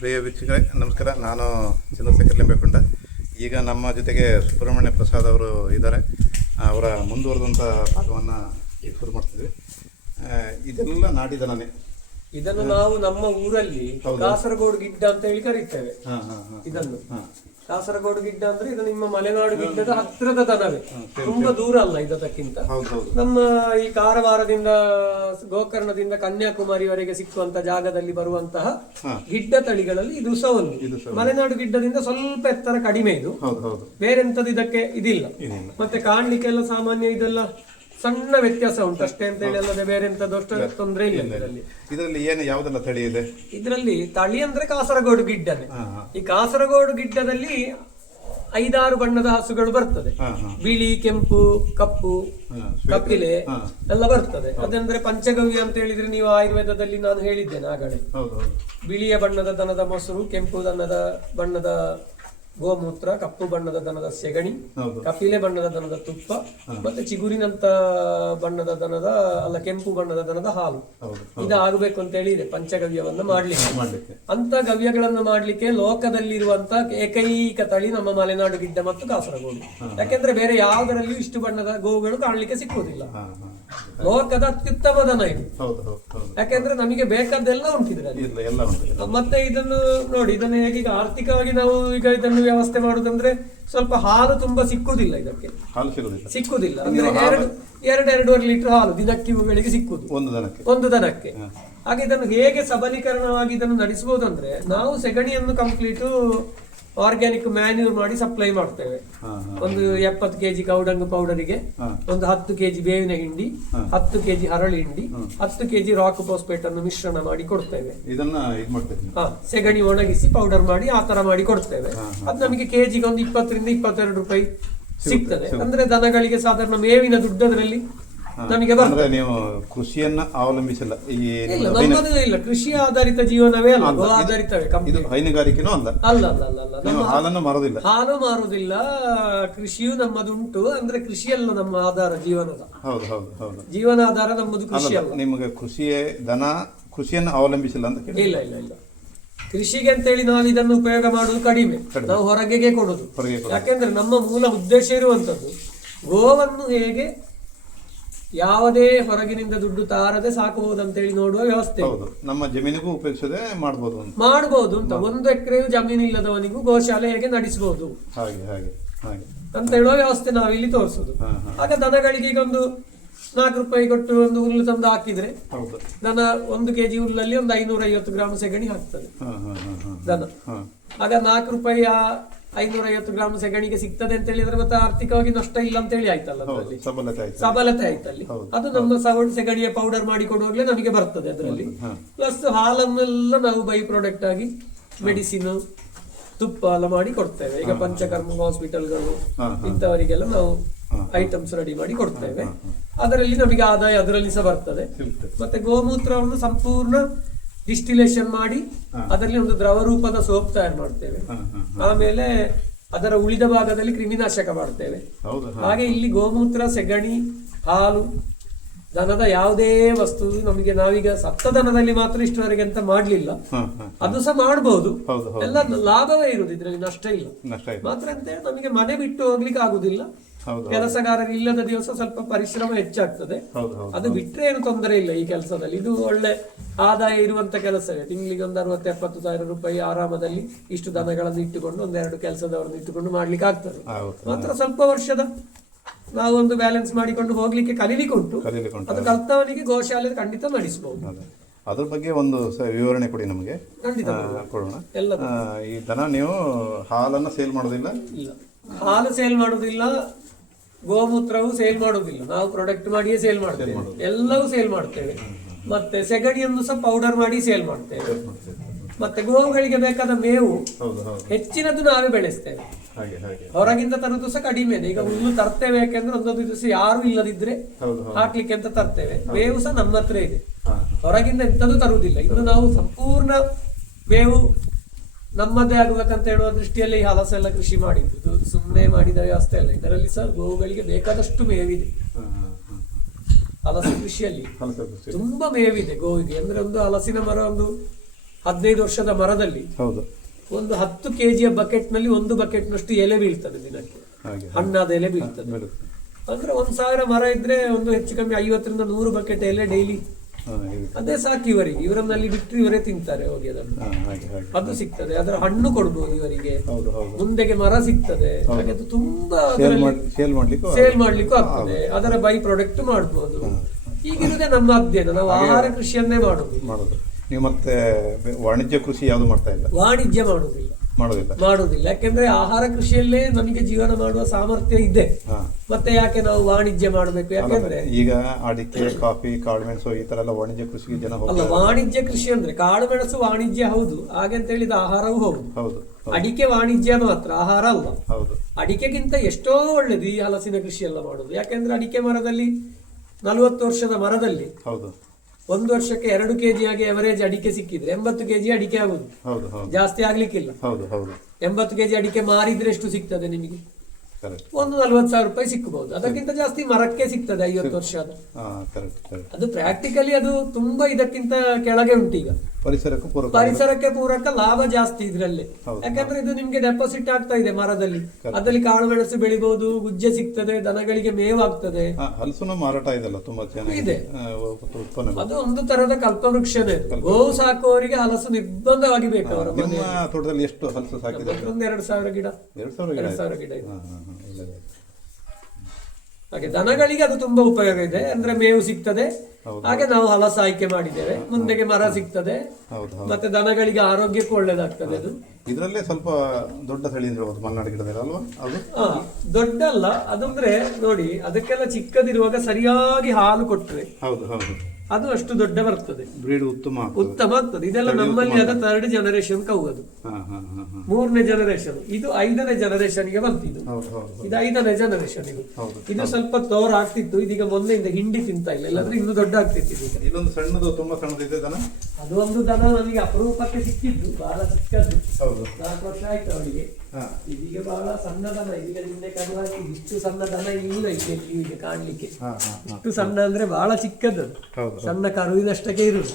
ಪ್ರಿಯ ವೀಕ್ಷಕರೇ ನಮಸ್ಕಾರ. ನಾನು ಚಂದ್ರಶೇಖರ್ ಲಿಂಬೆಕೊಂಡ. ಈಗ ನಮ್ಮ ಜೊತೆಗೆ ಸುಬ್ರಹ್ಮಣ್ಯ ಪ್ರಸಾದ್ ಅವರು ಇದ್ದಾರೆ. ಅವರ ಮುಂದುವರೆದಂಥ ಭಾಗವನ್ನು ಈಗ ಶುರು ಮಾಡ್ತಿದ್ವಿ. ಇದೆಲ್ಲ ನಾಡಿದನೇ. ಇದನ್ನು ನಾವು ನಮ್ಮ ಊರಲ್ಲಿ ಕಾಸರಗೋಡು ಗಿಡ್ಡ ಅಂತ ಹೇಳಿ ಕರೀತೇವೆ. ಇದನ್ನು ಕಾಸರಗೋಡು ಗಿಡ್ಡ ಅಂದ್ರೆ ಇದು ನಿಮ್ಮ ಮಲೆನಾಡು ಗಿಡ್ಡದ ಹತ್ತಿರದ ದನವೇ, ತುಂಬಾ ದೂರ ಅಲ್ಲ ಇದಕ್ಕಿಂತ. ನಮ್ಮ ಈ ಕಾರವಾರದಿಂದ ಗೋಕರ್ಣದಿಂದ ಕನ್ಯಾಕುಮಾರಿವರೆಗೆ ಸಿಕ್ಕುವಂತ ಜಾಗದಲ್ಲಿ ಬರುವಂತಹ ಗಿಡ್ಡ ತಳಿಗಳಲ್ಲಿ ಇದು ಸಹ ಒಂದು. ಮಲೆನಾಡು ಗಿಡ್ಡದಿಂದ ಸ್ವಲ್ಪ ಎತ್ತರ ಕಡಿಮೆ ಇದು, ಬೇರೆಂತದ್ದು ಇದಕ್ಕೆ ಇದಿಲ್ಲ. ಮತ್ತೆ ಕಾಣ್ಲಿಕ್ಕೆಲ್ಲ ಸಾಮಾನ್ಯ ಇದೆಲ್ಲ ಸಣ್ಣ ವ್ಯತ್ಯಾಸ ಉಂಟು ಅಷ್ಟೇ ಅಂತ ಹೇಳಿ, ಅಲ್ಲದೆ ಬೇರೆ ಎಂತದ್ದು ಅಷ್ಟು ತೊಂದರೆ ಇಲ್ಲ. ಇದರಲ್ಲಿ ಏನು ಯಾವುದೆಲ್ಲ ತಳಿ ಇದೆ? ಇದರಲ್ಲಿ ತಳಿ ಅಂದ್ರೆ ಕಾಸರಗೋಡು ಗಿಡ್ಡನೆ. ಈ ಕಾಸರಗೋಡು ಗಿಡ್ಡದಲ್ಲಿ 5-6 ಬಣ್ಣದ ಹಸುಗಳು ಬರ್ತದೆ. ಬಿಳಿ, ಕೆಂಪು, ಕಪ್ಪು, ಕಪಿಲೆ ಎಲ್ಲ ಬರ್ತದೆ. ಅದಂದ್ರೆ ಪಂಚಗವ್ಯ ಅಂತ ಹೇಳಿದ್ರೆ ನೀವು ಆಯುರ್ವೇದದಲ್ಲಿ ನಾನು ಹೇಳಿದ್ದೇನೆ ಆಗಲೇ. ಬಿಳಿಯ ಬಣ್ಣದ ದನದ ಮೊಸರು, ಕೆಂಪು ಬಣ್ಣದ ಗೋಮೂತ್ರ, ಕಪ್ಪು ಬಣ್ಣದ ದನದ ಸೆಗಣಿ, ಕಪಿಲೆ ಬಣ್ಣದ ದನದ ತುಪ್ಪ, ಮತ್ತೆ ಚಿಗುರಿನಂತ ಬಣ್ಣದ ದನದ ಕೆಂಪು ಬಣ್ಣದ ದನದ ಹಾಲು. ಇದಾಗಬೇಕು ಅಂತ ಹೇಳಿ ಇದೆ ಪಂಚಗವ್ಯವನ್ನ ಮಾಡ್ಲಿಕ್ಕೆ. ಅಂತ ಗವ್ಯಗಳನ್ನು ಮಾಡ್ಲಿಕ್ಕೆ ಲೋಕದಲ್ಲಿರುವಂತ ಏಕೈಕ ತಳಿ ನಮ್ಮ ಮಲೆನಾಡು ಗಿಡ್ಡ ಮತ್ತು ಕಾಸರಗೋಡು. ಯಾಕೆಂದ್ರೆ ಬೇರೆ ಯಾವುದರಲ್ಲಿಯೂ ಇಷ್ಟು ಬಣ್ಣದ ಗೋವುಗಳು ಕಾಣ್ಲಿಕ್ಕೆ ಸಿಕ್ಕುವುದಿಲ್ಲ. ಲೋಕದ ಅತ್ಯುತ್ತಮ ದನ ಇದು. ಯಾಕೆಂದ್ರೆ ನಮಗೆ ಬೇಕಾದ್ದೆಲ್ಲ ಉಂಟಿದ್ರಲ್ಲಿ. ಮತ್ತೆ ಇದನ್ನು ನೋಡಿ, ಇದನ್ನು ಹೇಗೆ ಆರ್ಥಿಕವಾಗಿ ನಾವು ಈಗ ಇದನ್ನು ವ್ಯವಸ್ಥೆ ಮಾಡುದಂದ್ರೆ ಸ್ವಲ್ಪ ಹಾಲು ತುಂಬಾ ಸಿಕ್ಕುದಿಲ್ಲ, ಇದಕ್ಕೆ ಸಿಕ್ಕುದಿಲ್ಲ. ಅಂದ್ರೆ 2-2.5 ಲೀಟರ್ ಹಾಲು ದಿನಕ್ಕೆ ಇವುಗಳಿಗೆ ಸಿಕ್ಕುದು ಒಂದು ದನಕ್ಕೆ. ಹಾಗೆ ಇದನ್ನು ಹೇಗೆ ಸಬಲೀಕರಣವಾಗಿ ಇದನ್ನು ನಡೆಸಬಹುದಂದ್ರೆ, ನಾವು ಸೆಗಣಿಯನ್ನು ಕಂಪ್ಲೀಟ್ ಆರ್ಗ್ಯಾನಿಕ್ ಮ್ಯಾನ್ಯೂರ್ ಮಾಡಿ ಸಪ್ಲೈ ಮಾಡ್ತೇವೆ. ಒಂದು 70 kg ಕೌಡಂಗ್ ಪೌಡರಿಗೆ ಒಂದು 10 kg ಬೇವಿನ ಹಿಂಡಿ, 10 kg ಹರಳಿ ಹಿಂಡಿ, 10 kg ರಾಕ್ ಫಾಸ್ಫೇಟ್ ಅನ್ನು ಮಿಶ್ರಣ ಮಾಡಿ ಕೊಡ್ತೇವೆ. ಸೆಗಣಿ ಒಣಗಿಸಿ ಪೌಡರ್ ಮಾಡಿ ಆ ತರ ಮಾಡಿ ಕೊಡ್ತೇವೆ. ಅದು ನಮಗೆ ಕೆಜಿಗೆ ಒಂದು 20-22 ರೂಪಾಯಿ ಸಿಗ್ತದೆ. ಅಂದ್ರೆ ದನಗಳಿಗೆ ಸಾಧಾರಣ ಮೇವಿನ ದುಡ್ಡು ಅದರಲ್ಲಿ ನಮಗೆ ಬರ್ತದೆ. ನೀವು ಕೃಷಿಯನ್ನ ಅವಲಂಬಿಸಿಲ್ಲ? ಇಲ್ಲ, ಕೃಷಿ ಆಧಾರಿತ ಜೀವನವೇ ಅಲ್ಲ, ಗೋ ಆಧಾರಿತವೇ. ಹೈನುಗಾರಿಕೆನೂ ಅಲ್ಲ. ಹಾಲನ್ನು ಮಾರುದಿಲ್ಲ. ಹಾಲು ಮಾರುದಿಲ್ಲ. ಕೃಷಿಯು ನಮ್ಮದುಂಟು. ಅಂದ್ರೆ ಕೃಷಿಯಲ್ಲ ನಮ್ಮ ಆಧಾರ ಜೀವನದ. ಜೀವನಾಧಾರ ನಮ್ಮದು ಕೃಷಿ ಅಲ್ಲ. ನಿಮಗೆ ಕೃಷಿಯನ್ನು ಅವಲಂಬಿಸಿಲ್ಲ ಅಂತ? ಇಲ್ಲ. ಕೃಷಿಗೆ ಅಂತೇಳಿ ನಾವು ಇದನ್ನು ಉಪಯೋಗ ಮಾಡುವುದು ಕಡಿಮೆ. ನಾವು ಹೊರಗೆಗೆ ಕೊಡುದು. ಯಾಕೆಂದ್ರೆ ನಮ್ಮ ಮೂಲ ಉದ್ದೇಶ ಇರುವಂತದ್ದು ಗೋವನ್ನು ಹೇಗೆ ಯಾವುದೇ ಹೊರಗಿನಿಂದ ದುಡ್ಡು ತಾರದೆ ಸಾಕಬಹುದು ಅಂತ ಹೇಳಿ ನೋಡುವ ವ್ಯವಸ್ಥೆ. ನಮ್ಮ ಜಮೀನಿಗೂ ಉಪಯೋಗಿಸದೆ ಮಾಡಬಹುದು ಅಂತ. 1 ಎಕರೆಯು ಜಮೀನು ಇಲ್ಲದವನಿಗೂ ಗೋಶಾಲೆ ಹೇಗೆ ನಡೆಸಬಹುದು ಅಂತ ಹೇಳುವ ವ್ಯವಸ್ಥೆ ನಾವಿಲ್ಲಿ ತೋರಿಸುದು. ಆಗ ದನಗಳಿಗೆ ಈಗ ಒಂದು 4 ರೂಪಾಯಿ ಕೊಟ್ಟು ಒಂದು ಹುಲ್ಲು ತಂದು ಹಾಕಿದ್ರೆ ದನ 1 kg ಹುಲ್ಲಲ್ಲಿ ಒಂದು 550 ಗ್ರಾಮ್ ಸೆಗಣಿ ಹಾಕ್ತದೆ ದನ. ಆಗ 4 ರೂಪಾಯಿ 550 ಗ್ರಾಮ್ ಸೆಗಣಿಗೆ ಸಿಗ್ತದೆ ಅಂತ ಹೇಳಿದ್ರೆ ಮತ್ತೆ ಆರ್ಥಿಕವಾಗಿ ನಷ್ಟ ಇಲ್ಲ ಅಂತ ಹೇಳಿ ಆಯ್ತಲ್ಲ, ಸಬಲತೆ ಆಯ್ತಲ್ಲಿ. ಅದು ನಮ್ಮ ಸೆಗಣಿಯ ಪೌಡರ್ ಮಾಡಿ ಕೊಡುವಾಗಲೇ ನಮಗೆ ಬರ್ತದೆ ಅದರಲ್ಲಿ. ಪ್ಲಸ್ ಹಾಲನ್ನೆಲ್ಲ ನಾವು ಬೈ ಪ್ರಾಡಕ್ಟ್ ಆಗಿ ಮೆಡಿಸಿನ್, ತುಪ್ಪ ಎಲ್ಲ ಮಾಡಿ ಕೊಡ್ತೇವೆ. ಈಗ ಪಂಚಕರ್ಮ ಹಾಸ್ಪಿಟಲ್ಗಳು ಇಂಥವರಿಗೆಲ್ಲ ನಾವು ಐಟಮ್ಸ್ ರೆಡಿ ಮಾಡಿ ಕೊಡ್ತೇವೆ. ಅದರಲ್ಲಿ ನಮಗೆ ಆದಾಯ ಅದರಲ್ಲಿ ಸಹ ಬರ್ತದೆ. ಮತ್ತೆ ಗೋಮೂತ್ರವನ್ನು ಸಂಪೂರ್ಣ ಡಿಸ್ಟಿಲೇಷನ್ ಮಾಡಿ ಅದರಲ್ಲಿ ಒಂದು ದ್ರವ ರೂಪದ ಸೋಪ್ ತಯಾರು ಮಾಡ್ತೇವೆ. ಆಮೇಲೆ ಅದರ ಉಳಿದ ಭಾಗದಲ್ಲಿ ಕ್ರಿಮಿನಾಶಕ ಮಾಡ್ತೇವೆ. ಹಾಗೆ ಇಲ್ಲಿ ಗೋಮೂತ್ರ, ಸೆಗಣಿ, ಹಾಲು, ದನದ ಯಾವುದೇ ವಸ್ತು ನಮಗೆ ನಾವೀಗ ಸತ್ತ ದನದಲ್ಲಿ ಮಾತ್ರ ಇಷ್ಟವರೆಗೆ ಅಂತ ಮಾಡ್ಲಿಲ್ಲ. ಅದು ಸಹ ಮಾಡಬಹುದು. ಎಲ್ಲ ಲಾಭವೇ ಇರುವುದು, ಇದರಲ್ಲಿ ನಷ್ಟ ಇಲ್ಲ. ಮಾತ್ರ ಅಂತೇಳಿ ನಮಗೆ ಮನೆ ಬಿಟ್ಟು ಹೋಗ್ಲಿಕ್ಕೆ ಆಗುದಿಲ್ಲ. ಕೆಲಸಗಾರರು ಇಲ್ಲದ ದಿವಸ ಸ್ವಲ್ಪ ಪರಿಶ್ರಮ ಹೆಚ್ಚಾಗ್ತದೆ. ಅದು ಬಿಟ್ರೆ ಏನು ತೊಂದರೆ ಇಲ್ಲ ಈ ಕೆಲಸದಲ್ಲಿ. ಇದು ಒಳ್ಳೆ ಆದಾಯ ಇರುವಂತ ಕೆಲಸವೇ. ತಿಂಗಳಿಗೆ ಒಂದು 60-70 ಸಾವಿರ ರೂಪಾಯಿ ಆರಾಮದಲ್ಲಿ ಇಷ್ಟು ದನಗಳನ್ನು ಇಟ್ಟುಕೊಂಡು 1-2 ಕೆಲಸದವರನ್ನು ಇಟ್ಟುಕೊಂಡು ಮಾಡ್ಲಿಕ್ಕೆ ಆಗ್ತದೆ. ಮಾತ್ರ ಸ್ವಲ್ಪ ವರ್ಷದ ನಾವೊಂದು ಬ್ಯಾಲೆನ್ಸ್ ಮಾಡಿಕೊಂಡು ಹೋಗ್ಲಿಕ್ಕೆ ಕಲೀಲಿಕ್ಕೆ ಉಂಟು. ಅದು ಕಲ್ತವನಿಗೆ ಗೋಶಾಲೆ ಖಂಡಿತ ನಡೆಸಬಹುದು. ಅದ್ರ ಬಗ್ಗೆ ಒಂದು ವಿವರಣೆ ಕೊಡಿ ನಮಗೆ. ಕೊಡೋಣ. ಈ ದನ ನೀವು ಹಾಲನ್ನು ಸೇಲ್ ಮಾಡೋದಿಲ್ಲ? ಇಲ್ಲ, ಹಾಲು ಸೇಲ್ ಮಾಡುದಿಲ್ಲ, ಗೋಮೂತ್ರವು ಸೇಲ್ ಮಾಡುವುದಿಲ್ಲ. ನಾವು ಪ್ರಾಡಕ್ಟ್ ಮಾಡಿಯೇ ಸೇಲ್ ಮಾಡ್ತೇವೆ. ಎಲ್ಲವೂ ಸೇಲ್ ಮಾಡ್ತೇವೆ. ಮತ್ತೆ ಸೆಗಣಿಯನ್ನು ಸಹ ಪೌಡರ್ ಮಾಡಿ ಸೇಲ್ ಮಾಡ್ತೇವೆ. ಮತ್ತೆ ಗೋವುಗಳಿಗೆ ಬೇಕಾದ ಮೇವು ಹೆಚ್ಚಿನದ್ದು ನಾವೇ ಬೆಳೆಸ್ತೇವೆ. ಹೊರಗಿಂದ ತರುವುದು ಸಹ ಕಡಿಮೆ. ಈಗ ಹುಲ್ಲು ತರ್ತೇವೆ, ಯಾಕೆಂದ್ರೆ ಒಂದೊಂದು ದಿವಸ ಯಾರು ಇಲ್ಲದಿದ್ರೆ ಹಾಕ್ಲಿಕ್ಕೆ ಅಂತ ತರ್ತೇವೆ. ಮೇವು ಸಹ ನಮ್ಮ ಹತ್ರ ಇದೆ, ಹೊರಗಿಂದ ಎಂತದ್ದು ತರುವುದಿಲ್ಲ. ಇನ್ನು ನಾವು ಸಂಪೂರ್ಣ ಮೇವು ನಮ್ಮದೇ ಆಗಬೇಕಂತ ಹೇಳುವ ದೃಷ್ಟಿಯಲ್ಲಿ ಈ ಹಲಸೆಲ್ಲ ಕೃಷಿ ಮಾಡಿದ್ದು, ಸುಮ್ಮನೆ ಮಾಡಿದ ವ್ಯವಸ್ಥೆ ಅಲ್ಲ. ಇದರಲ್ಲಿ ಸಹ ಗೋವುಗಳಿಗೆ ಬೇಕಾದಷ್ಟು ಮೇವಿದೆ. ಹಲಸು ಕೃಷಿಯಲ್ಲಿ ತುಂಬಾ ಮೇವಿದೆ ಗೋವಿಗೆ. ಅಂದ್ರೆ ಒಂದು ಹಲಸಿನ ಮರ ಒಂದು 15 ವರ್ಷದ ಮರದಲ್ಲಿ ಹೌದು ಒಂದು 10 kg ಬಕೆಟ್ನಲ್ಲಿ 1 ಬಕೆಟ್ನಷ್ಟು ಎಲೆ ಬೀಳ್ತದೆ ದಿನಕ್ಕೆ, ಹಾಗೆ ಹಣ್ಣಾದ ಎಲೆ ಬೀಳ್ತದೆ. ಅಂದ್ರೆ 1000 ಮರ ಇದ್ರೆ ಒಂದು ಹೆಚ್ಚು ಕಮ್ಮಿ 50 ರಿಂದ 100 ಬಕೆಟ್ ಎಲೆ ಡೈಲಿ. ಅದೇ ಸಾಕು ಇವರಿಗೆ, ಇವರನ್ನಲ್ಲಿ ಬಿಟ್ಟರೆ ಇವರೇ ತಿಂತಾರೆ ಹೋಗಿ ಅದನ್ನು. ಅದು ಸಿಗ್ತದೆ, ಅದರ ಹಣ್ಣು ಕೊಡ್ಬೋದು ಇವರಿಗೆ, ಮುಂದೆಗೆ ಮರ ಸಿಗ್ತದೆ, ಹಾಗೆ ಅದು ತುಂಬಾ ಸೇಲ್ ಮಾಡ್ಲಿಕ್ಕೂ ಆಗ್ತದೆ, ಅದರ ಬೈ ಪ್ರಾಡಕ್ಟ್ ಮಾಡ್ಬೋದು. ಈಗಿರುವುದೇ ನಮ್ಮ ಅಧ್ಯಯನ, ನಾವು ಆಹಾರ ಕೃಷಿಯನ್ನೇ ಮಾಡುದು. ನೀವು ಮತ್ತೆ ವಾಣಿಜ್ಯ ಕೃಷಿ ಯಾವುದು ಮಾಡ್ತಾ ಇಲ್ಲ? ವಾಣಿಜ್ಯ ಮಾಡುವುದಿಲ್ಲ, ಯಾಕೆಂದ್ರೆ ಆಹಾರ ಕೃಷಿಯಲ್ಲೇ ನಮಗೆ ಜೀವನ ಮಾಡುವ ಸಾಮರ್ಥ್ಯ ಇದೆ. ಮತ್ತೆ ಯಾಕೆ ನಾವು ವಾಣಿಜ್ಯ ಮಾಡಬೇಕು? ಯಾಕೆಂದ್ರೆ ಈಗ ಅಡಿಕೆ, ಕಾಫಿ, ಕಾಳುಮೆಣಸು ಈ ತರ ಎಲ್ಲ ವಾಣಿಜ್ಯ ಕೃಷಿಗೆ ಜನ ಅಲ್ಲ, ವಾಣಿಜ್ಯ ಕೃಷಿ ಅಂದ್ರೆ ಕಾಳುಮೆಣಸು ವಾಣಿಜ್ಯ ಹೌದು, ಹಾಗೆ ಅಂತ ಹೇಳಿದ ಆಹಾರವೂ ಹೌದು. ಅಡಿಕೆ ವಾಣಿಜ್ಯ ಮಾತ್ರ, ಆಹಾರ ಅಲ್ಲ. ಅಡಿಕೆಗಿಂತ ಎಷ್ಟೋ ಒಳ್ಳೇದು ಈ ಹಲಸಿನ ಕೃಷಿ ಎಲ್ಲ ಮಾಡುದು. ಯಾಕೆಂದ್ರೆ ಅಡಿಕೆ ಮರದಲ್ಲಿ 40 ವರ್ಷದ ಮರದಲ್ಲಿ 1 ವರ್ಷಕ್ಕೆ 2 kg ಆಗಿ ಅವರೇಜ್ ಅಡಿಕೆ ಸಿಕ್ಕಿದ್ರೆ 80 kg ಅಡಿಕೆ ಆಗುದು, ಜಾಸ್ತಿ ಆಗ್ಲಿಕ್ಕಿಲ್ಲ. 80 kg ಅಡಿಕೆ ಮಾರಿದ್ರೆ ಎಷ್ಟು ಸಿಗ್ತದೆ ನಿಮಗೆ? ಒಂದು 40,000 ರೂಪಾಯಿ ಸಿಕ್ಕಬಹುದು. ಅದಕ್ಕಿಂತ ಜಾಸ್ತಿ ಮರಕ್ಕೆ ಸಿಗ್ತದೆ 50 ವರ್ಷ. ಅದು ಪ್ರಾಕ್ಟಿಕಲಿ ಅದು ತುಂಬಾ ಇದಕ್ಕಿಂತ ಕೆಳಗೆ ಉಂಟು. ಈಗ ಪರಿಸರಕ್ಕೆ ಪೂರಕ ಲಾಭ ಜಾಸ್ತಿ ಇದ್ರಲ್ಲಿ, ಯಾಕಂದ್ರೆ ಇದು ನಿಮ್ಗೆ ಡೆಪಾಸಿಟ್ ಆಗ್ತಾ ಇದೆ ಮರದಲ್ಲಿ. ಅದರಲ್ಲಿ ಕಾಳು ಮೆಣಸು ಬೆಳಿಬಹುದು, ಗುಜ್ಜೆ ಸಿಗ್ತದೆ, ದನಗಳಿಗೆ ಮೇವಾಗ್ತದೆ, ಮಾರಾಟ ಇದೆ. ಅದು ಒಂದು ತರದ ಕಲ್ಪವೃಕ್ಷನೇ. ಗೋವು ಸಾಕುವವರಿಗೆ ಹಲಸು ನಿರ್ಬಂಧವಾಗಿ ಬೇಕು. ಅವರ ತೋಟದಲ್ಲಿ ಎಷ್ಟು ಹಲಸು ಸಾಕಿದೆ? ಒಂದು 2,000 ಗಿಡ, 2,000 ಗಿಡ ಇದೆ. ಹಾಗೆ ದನಗಳಿಗೆ ಅದು ತುಂಬಾ ಉಪಯೋಗ ಇದೆ. ಅಂದ್ರೆ ಮೇವು ಸಿಗ್ತದೆ, ಹಾಗೆ ನಾವು ಹಲಸು ಆಯ್ಕೆ ಮಾಡಿದ್ದೇವೆ, ಮುಂದೆಗೆ ಮರ ಸಿಗ್ತದೆ, ಮತ್ತೆ ದನಗಳಿಗೆ ಆರೋಗ್ಯಕ್ಕೂ ಒಳ್ಳೇದಾಗ್ತದೆ. ಅದು ಇದರಲ್ಲೇ ಸ್ವಲ್ಪ ದೊಡ್ಡ ತಳಿ ಮಲ್ನಾಡು ಗಿಡದಲ್ಲಿ ಅಲ್ವಾ? ದೊಡ್ಡ ಅಲ್ಲ, ಅದಂದ್ರೆ ನೋಡಿ, ಅದಕ್ಕೆಲ್ಲ ಚಿಕ್ಕದಿರುವಾಗ ಸರಿಯಾಗಿ ಹಾಲು ಕೊಟ್ಟರೆ ಅದು ಅಷ್ಟು ದೊಡ್ಡ ಬರ್ತದೆ, ಉತ್ತಮ ಆಗ್ತದೆ. ಇದೆಲ್ಲ ನಮ್ಮಲ್ಲಿ ಅದ 3rd ಜನರೇಷನ್ ಕೌ. ಅದು 3ನೇ ಜನರೇಷನ್, ಇದು 5ನೇ ಜನರೇಷನ್ ಗೆ ಬಂತು. ಇದು 5ನೇ ಜನರೇಷನ್. ಇದು ಸ್ವಲ್ಪ ತೋರ ಆಗ್ತಿತ್ತು, ಇದೀಗ ಮೊನ್ನೆಯಿಂದ ಹಿಂಡಿ ತಿಂತ ಇಲ್ಲ, ಇಲ್ಲಾಂದ್ರೆ ಇನ್ನು ದೊಡ್ಡ ಆಗ್ತಿತ್ತು. ಇದೊಂದು ಸಣ್ಣದು, ತುಂಬಾ ಸಣ್ಣದಿದೆ ದನ. ಅದು ಒಂದು ದನ ನನಗೆ ಅಪರೂಪಕ್ಕೆ ಸಿಕ್ಕಿದ್ದು, ಬಹಳ ಚಿಕ್ಕದ್ದು. 4 ವರ್ಷ ಆಯ್ತು ಅವಳಿಗೆ. ಇದೀಗ ಬಹಳ ಸಣ್ಣ ದನ. ಇದೀಗ ನಿನ್ನೆ ಕಣ್ಣು ಹಾಕಿ ಇಷ್ಟು ಸಣ್ಣ ದನ ಇಲ್ಲ ಈಗ ಕಾಣ್ಲಿಕ್ಕೆ. ಇಷ್ಟು ಸಣ್ಣ ಅಂದ್ರೆ ಬಹಳ ಚಿಕ್ಕದ್ದು, ಸಣ್ಣ ಕರುವಿನಷ್ಟಕ್ಕೆ ಇರುವುದು.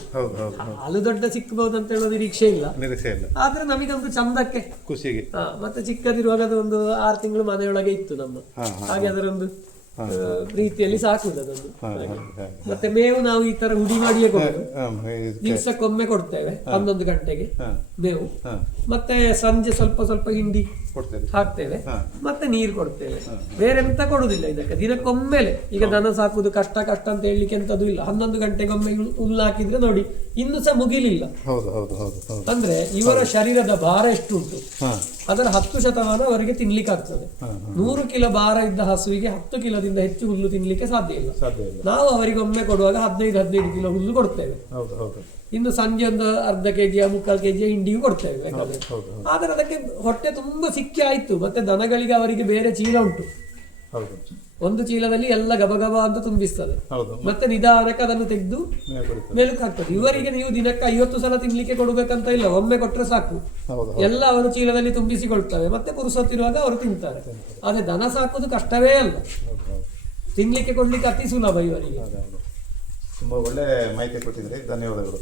ಹಾಲು ದೊಡ್ಡ ಸಿಕ್ಕಬಹುದು ಅಂತ ಹೇಳೋ ನಿರೀಕ್ಷೆ ಇಲ್ಲ, ಆದ್ರೆ ನಮಗೊಂದು ಚಂದಕ್ಕೆ ಖುಷಿಗೆ. ಮತ್ತೆ ಚಿಕ್ಕದಿರುವಾಗ ಅದು ಒಂದು 6 ತಿಂಗಳು ಮನೆಯೊಳಗೆ ಇತ್ತು ನಮ್ಮ, ಹಾಗೆ ಅದರೊಂದು ರೀತಿಯಲ್ಲಿ ಸಾಕುದು ಅದೊಂದು. ಮತ್ತೆ ಮೇವು ನಾವು ಈ ತರ ಹುಡಿ ಮಾಡಿಯೇ ಕೊಡುದು. ದಿವಸಕ್ಕೊಮ್ಮೆ ಕೊಡ್ತೇವೆ 11 ಗಂಟೆಗೆ ಮೇವು, ಮತ್ತೆ ಸಂಜೆ ಸ್ವಲ್ಪ ಸ್ವಲ್ಪ ಹಿಂಡಿ ಹಾಕ್ತೇವೆ, ಮತ್ತೆ ನೀರು ಕೊಡ್ತೇವೆ. ಬೇರೆ ಎಂತ ಕೊಡುದಿಲ್ಲ ಇದಕ್ಕೆ, ದಿನಕ್ಕೊಮ್ಮೆಲೆ. ಈಗ ದನ ಸಾಕುದು ಕಷ್ಟ ಅಂತ ಹೇಳಲಿಕ್ಕೆ ಎಂತದ್ದು ಇಲ್ಲ. 11 ಗಂಟೆಗೊಮ್ಮೆ ಹುಲ್ಲು ಹಾಕಿದ್ರೆ ನೋಡಿ ಇನ್ನು ಸಹ ಮುಗಿಲಿಲ್ಲ. ಅಂದ್ರೆ ಇವರ ಶರೀರದ ಭಾರ ಎಷ್ಟು ಉಂಟು ಅದರ 10% ಅವರಿಗೆ ತಿನ್ಲಿಕ್ಕೆ ಆಗ್ತದೆ. 100 ಕಿಲೋ ಭಾರ ಇದ್ದ ಹಸುವಿಗೆ 10 ಕಿಲೋದಿಂದ ಹೆಚ್ಚು ಹುಲ್ಲು ತಿನ್ಲಿಕ್ಕೆ ಸಾಧ್ಯ ಇಲ್ಲ. ನಾವು ಅವರಿಗೆ ಒಮ್ಮೆ ಕೊಡುವಾಗ 15 ಕಿಲೋ ಹುಲ್ಲು ಕೊಡ್ತೇವೆ. ಇನ್ನು ಸಂಜೆ ಒಂದು ಅರ್ಧ ಕೆಜಿ 3/4 kg ಹಿಂಡಿಯೂ ಕೊಡ್ತೇವೆ ಬೇಕಾದ್ರೆ. ಆದ್ರೆ ಅದಕ್ಕೆ ಹೊಟ್ಟೆ ತುಂಬಾ ಸಿಕ್ಕಿ ಆಯ್ತು. ಮತ್ತೆ ದನಗಳಿಗೆ ಅವರಿಗೆ ಬೇರೆ ಚೀಲ ಉಂಟು, ಒಂದು ಚೀಲದಲ್ಲಿ ಎಲ್ಲ ಗಬಗಬ ಅಂತ ತುಂಬಿಸ್ತದೆ, ಮತ್ತೆ ನಿಧಾನಕ್ಕೆ ಅದನ್ನು ತೆಗೆದು ಮೇಲಕ್ಕಾಗ್ತದೆ. ಇವರಿಗೆ ನೀವು ದಿನಕ್ಕೆ 50 ಸಲ ತಿನ್ಲಿಕ್ಕೆ ಕೊಡ್ಬೇಕಂತ ಇಲ್ಲ, ಒಮ್ಮೆ ಕೊಟ್ರೆ ಸಾಕು, ಎಲ್ಲ ಅವರು ಚೀಲದಲ್ಲಿ ತುಂಬಿಸಿಕೊಳ್ತವೆ. ಮತ್ತೆ ಪುರುಸೊತ್ತಿರುವಾಗ ಅವರು ತಿಂತಾರೆ. ಆದ್ರೆ ದನ ಸಾಕುದು ಕಷ್ಟವೇ ಅಲ್ಲ, ತಿನ್ಲಿಕ್ಕೆ ಕೊಡ್ಲಿಕ್ಕೆ ಅತಿ ಸುಲಭ ಇವರಿಗೆ. ತುಂಬಾ ಒಳ್ಳೆ ಮಾಹಿತಿ ಕೊಟ್ಟಿದ್ರಿ, ಧನ್ಯವಾದಗಳು.